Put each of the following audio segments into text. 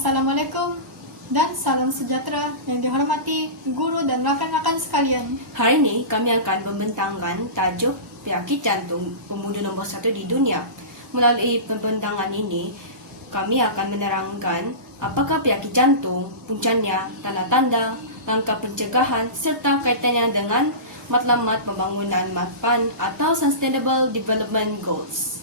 Assalamualaikum dan salam sejahtera yang dihormati guru dan rakan-rakan sekalian. Hari ini kami akan membentangkan tajuk penyakit jantung pembunuh nombor 1 di dunia. Melalui pembentangan ini, kami akan menerangkan apakah penyakit jantung, puncanya, tanda-tanda, langkah pencegahan, serta kaitannya dengan matlamat pembangunan MAPAN atau Sustainable Development Goals.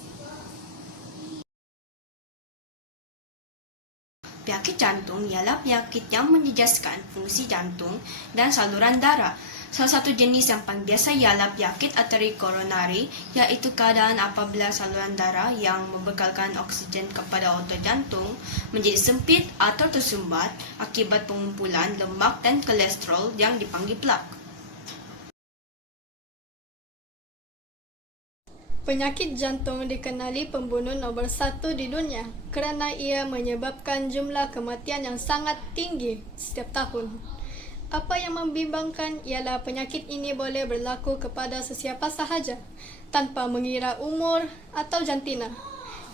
Penyakit jantung ialah penyakit yang menjejaskan fungsi jantung dan saluran darah. Salah satu jenis yang paling biasa ialah penyakit arteri koronari, iaitu keadaan apabila saluran darah yang membekalkan oksigen kepada otot jantung menjadi sempit atau tersumbat akibat pengumpulan lemak dan kolesterol yang dipanggil plak. Penyakit jantung dikenali pembunuh nomor 1 di dunia kerana ia menyebabkan jumlah kematian yang sangat tinggi setiap tahun. Apa yang membimbangkan ialah penyakit ini boleh berlaku kepada sesiapa sahaja tanpa mengira umur atau jantina.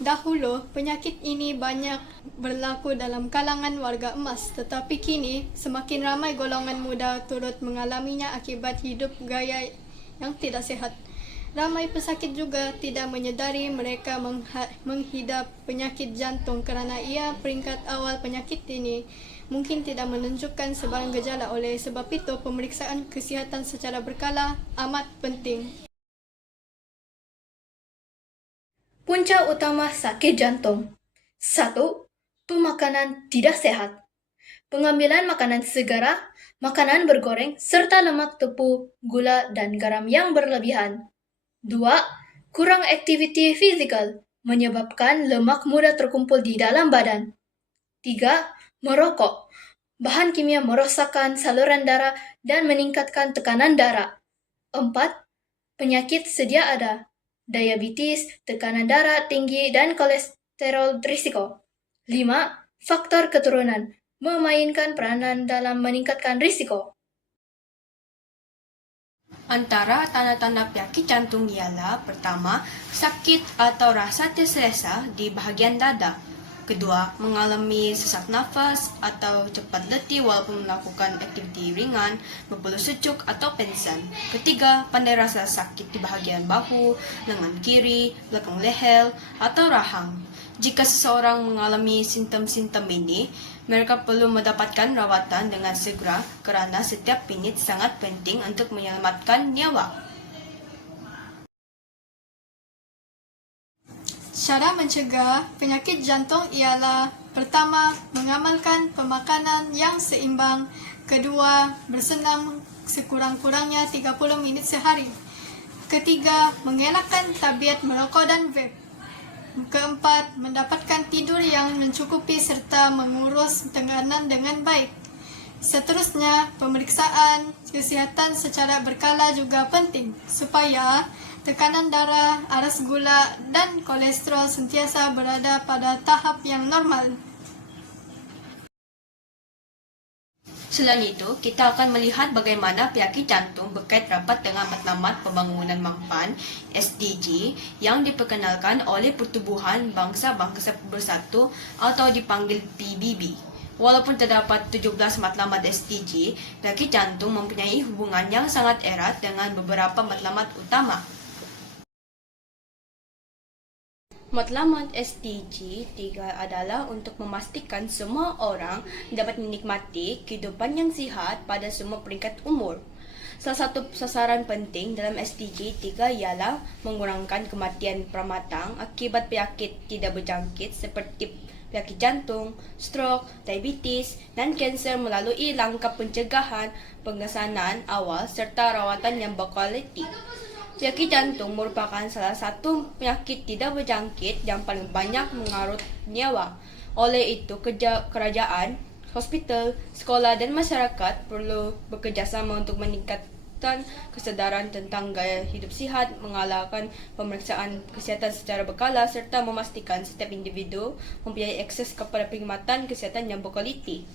Dahulu, penyakit ini banyak berlaku dalam kalangan warga emas, tetapi kini semakin ramai golongan muda turut mengalaminya akibat hidup gaya yang tidak sihat. Ramai pesakit juga tidak menyedari mereka menghidap penyakit jantung kerana ia peringkat awal penyakit ini mungkin tidak menunjukkan sebarang gejala. Oleh sebab itu, pemeriksaan kesihatan secara berkala amat penting. Punca utama sakit jantung. 1. Pemakanan tidak sehat. Pengambilan makanan segara, makanan bergoreng, serta lemak tepung, gula, dan garam yang berlebihan. 2. Kurang aktiviti fizikal, menyebabkan lemak mudah terkumpul di dalam badan. 3. Merokok. Bahan kimia merosakkan saluran darah dan meningkatkan tekanan darah. 4. Penyakit sedia ada, diabetes, tekanan darah tinggi, dan kolesterol risiko. 5. Faktor keturunan, memainkan peranan dalam meningkatkan risiko. Antara tanda-tanda penyakit jantung ialah: pertama, sakit atau rasa terselesa di bahagian dada. Kedua, mengalami sesak nafas atau cepat letih walaupun melakukan aktiviti ringan, berpeluh sejuk atau pingsan. Ketiga, pandai rasa sakit di bahagian bahu, lengan kiri, belakang leher, atau rahang. Jika seseorang mengalami simptom-simptom ini, mereka perlu mendapatkan rawatan dengan segera kerana setiap minit sangat penting untuk menyelamatkan nyawa. Cara mencegah penyakit jantung ialah: pertama, mengamalkan pemakanan yang seimbang. Kedua, bersenam sekurang-kurangnya 30 minit sehari. Ketiga, mengelakkan tabiat merokok dan vape. Keempat, mendapatkan tidur yang mencukupi serta mengurus tekanan dengan baik. Seterusnya, pemeriksaan kesihatan secara berkala juga penting supaya tekanan darah, aras gula, dan kolesterol sentiasa berada pada tahap yang normal. Selain itu, kita akan melihat bagaimana penyakit jantung berkait rapat dengan matlamat pembangunan MAPAN SDG yang diperkenalkan oleh Pertubuhan Bangsa-Bangsa Bersatu atau dipanggil PBB. Walaupun terdapat 17 matlamat SDG, penyakit jantung mempunyai hubungan yang sangat erat dengan beberapa matlamat utama. Matlamat SDG 3 adalah untuk memastikan semua orang dapat menikmati kehidupan yang sihat pada semua peringkat umur. Salah satu sasaran penting dalam SDG 3 ialah mengurangkan kematian pramatang akibat penyakit tidak berjangkit seperti penyakit jantung, strok, diabetes, dan kanser melalui langkah pencegahan, pengesanan awal serta rawatan yang berkualiti. Penyakit jantung merupakan salah satu penyakit tidak berjangkit yang paling banyak mengarut nyawa. Oleh itu, kerajaan, hospital, sekolah dan masyarakat perlu bekerjasama untuk meningkatkan kesedaran tentang gaya hidup sihat, menggalakkan pemeriksaan kesihatan secara berkala serta memastikan setiap individu mempunyai akses kepada perkhidmatan kesihatan yang berkualiti.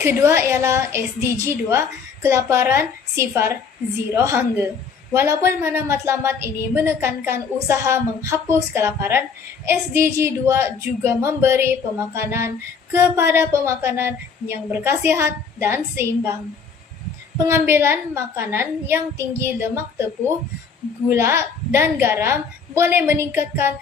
Kedua ialah SDG 2, kelaparan sifar, zero hunger. Walaupun mana matlamat ini menekankan usaha menghapus kelaparan, SDG 2 juga memberi pemakanan kepada pemakanan yang berkhasiat dan seimbang. Pengambilan makanan yang tinggi lemak tepung, gula, dan garam boleh meningkatkan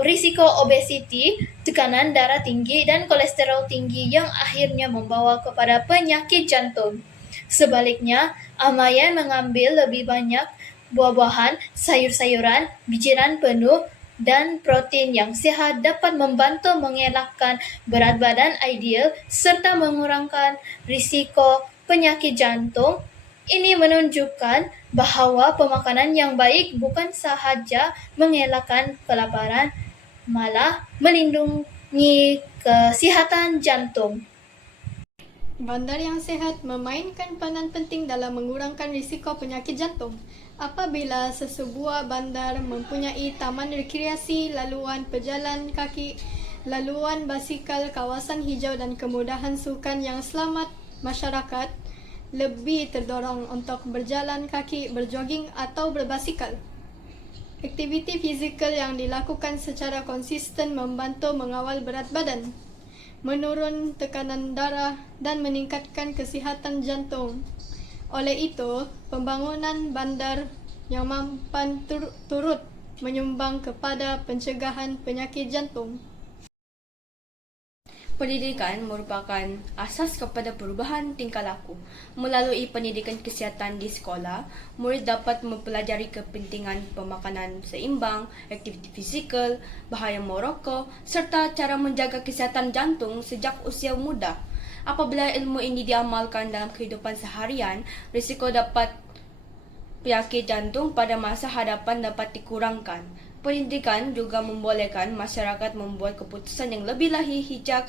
risiko obesiti, tekanan darah tinggi, dan kolesterol tinggi yang akhirnya membawa kepada penyakit jantung. Sebaliknya, Amaya mengambil lebih banyak buah-buahan, sayur-sayuran, bijiran penuh, dan protein yang sehat dapat membantu mengelakkan berat badan ideal serta mengurangkan risiko penyakit jantung. Ini menunjukkan bahwa pemakanan yang baik bukan sahaja mengelakkan kelaparan, malah melindungi kesihatan jantung. Bandar yang sehat memainkan peranan penting dalam mengurangkan risiko penyakit jantung. Apabila sesebuah bandar mempunyai taman rekreasi, laluan pejalan kaki, laluan basikal, kawasan hijau dan kemudahan sukan yang selamat, masyarakat lebih terdorong untuk berjalan kaki, berjoging atau berbasikal. Aktiviti fizikal yang dilakukan secara konsisten membantu mengawal berat badan, menurun tekanan darah dan meningkatkan kesihatan jantung. Oleh itu, pembangunan bandar yang mampan turut menyumbang kepada pencegahan penyakit jantung. Pendidikan merupakan asas kepada perubahan tingkah laku. Melalui pendidikan kesihatan di sekolah, murid dapat mempelajari kepentingan pemakanan seimbang, aktiviti fizikal, bahaya merokok, serta cara menjaga kesihatan jantung sejak usia muda. Apabila ilmu ini diamalkan dalam kehidupan seharian, risiko dapat penyakit jantung pada masa hadapan dapat dikurangkan. Pendidikan juga membolehkan masyarakat membuat keputusan yang lebih hijak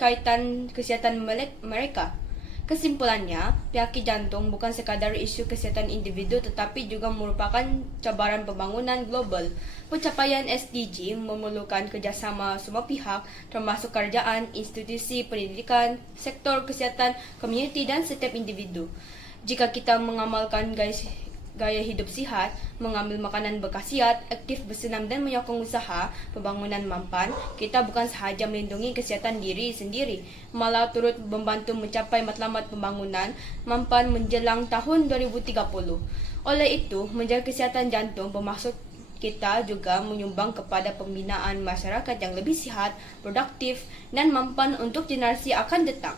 kaitan kesihatan mereka. Kesimpulannya, penyakit jantung bukan sekadar isu kesihatan individu tetapi juga merupakan cabaran pembangunan global. Pencapaian SDG memerlukan kerjasama semua pihak termasuk kerajaan, institusi pendidikan, sektor kesihatan, komuniti dan setiap individu. Jika kita mengamalkan gaya hidup sihat, mengambil makanan berkhasiat, aktif bersenam dan menyokong usaha pembangunan mampan, kita bukan sahaja melindungi kesihatan diri sendiri, malah turut membantu mencapai matlamat pembangunan mampan menjelang tahun 2030. Oleh itu, menjaga kesihatan jantung bermaksud kita juga menyumbang kepada pembinaan masyarakat yang lebih sihat, produktif, dan mampan untuk generasi akan datang.